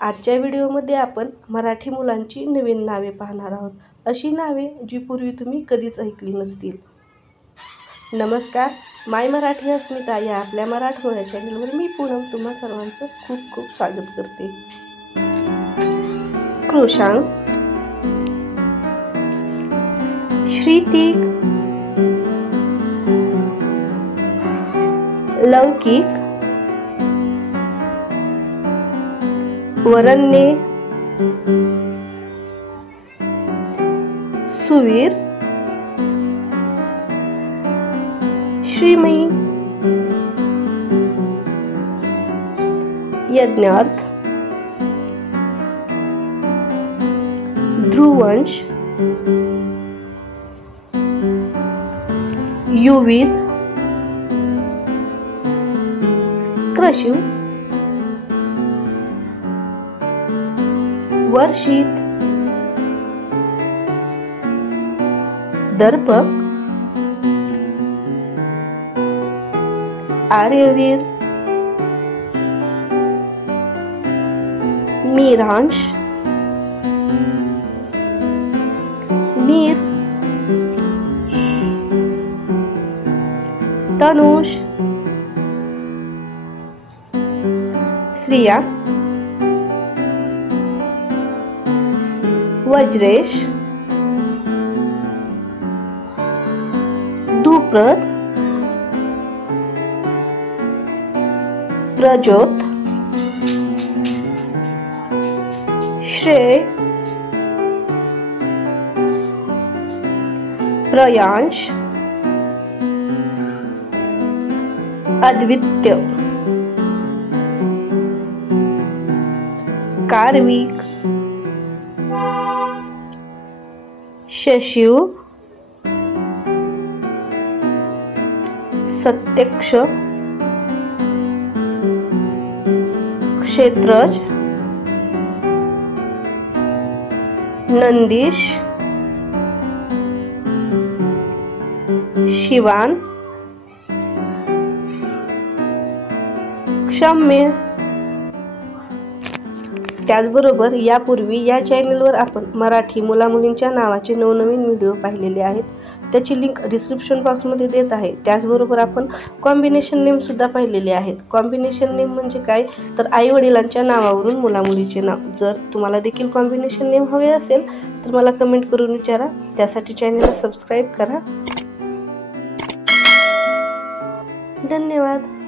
आजच्या व्हिडिओमध्ये आपण मराठी मुलांची नवीन नावे पाहणार आहोत, अशी नावे जी पूर्वी तुम्ही कधीच ऐकली नसतील। नमस्कार, माय मराठी अस्मिता या आपल्या मराठमोळ्या चॅनलवर मी पूनम तुम्हा सर्वांचं खूप खूप स्वागत करते। कृषांक, श्रीतिक, लौकिक, वरण्ये, सुवीर, श्रीमयी, यज्ञार्थ, ध्रुवंश, युविद, कृषिव, वर्षित, दर्पक, आर्यवीर, मीरांश, मीर, तनुष, श्रिया, वज्रेश, दुप्रद, प्रज्योत, श्रेय, प्रयांश, अद्वित्य, कार्विक, शशिव, सत्यक्ष, क्षेत्रज, नंदीश, शिवान, क्षम्य। त्याचबरोबर यापूर्वी या चॅनलवर आपण मराठी मुलामुलींच्या नावाचे नवनवीन व्हिडिओ पाहिलेले आहेत, त्याची लिंक डिस्क्रिप्शन बॉक्समध्ये देत आहे। त्याचबरोबर आपण कॉम्बिनेशन नेम सुद्धा पाहिलेले आहेत। कॉम्बिनेशन नेम म्हणजे काय, तर आई वडिलांच्या नावावरून मुलामुलीचे नाव। जर तुम्हाला देखील कॉम्बिनेशन नेम हवे असेल तर मला कमेंट करून विचारा, त्यासाठी चॅनलला सबस्क्राईब करा। धन्यवाद।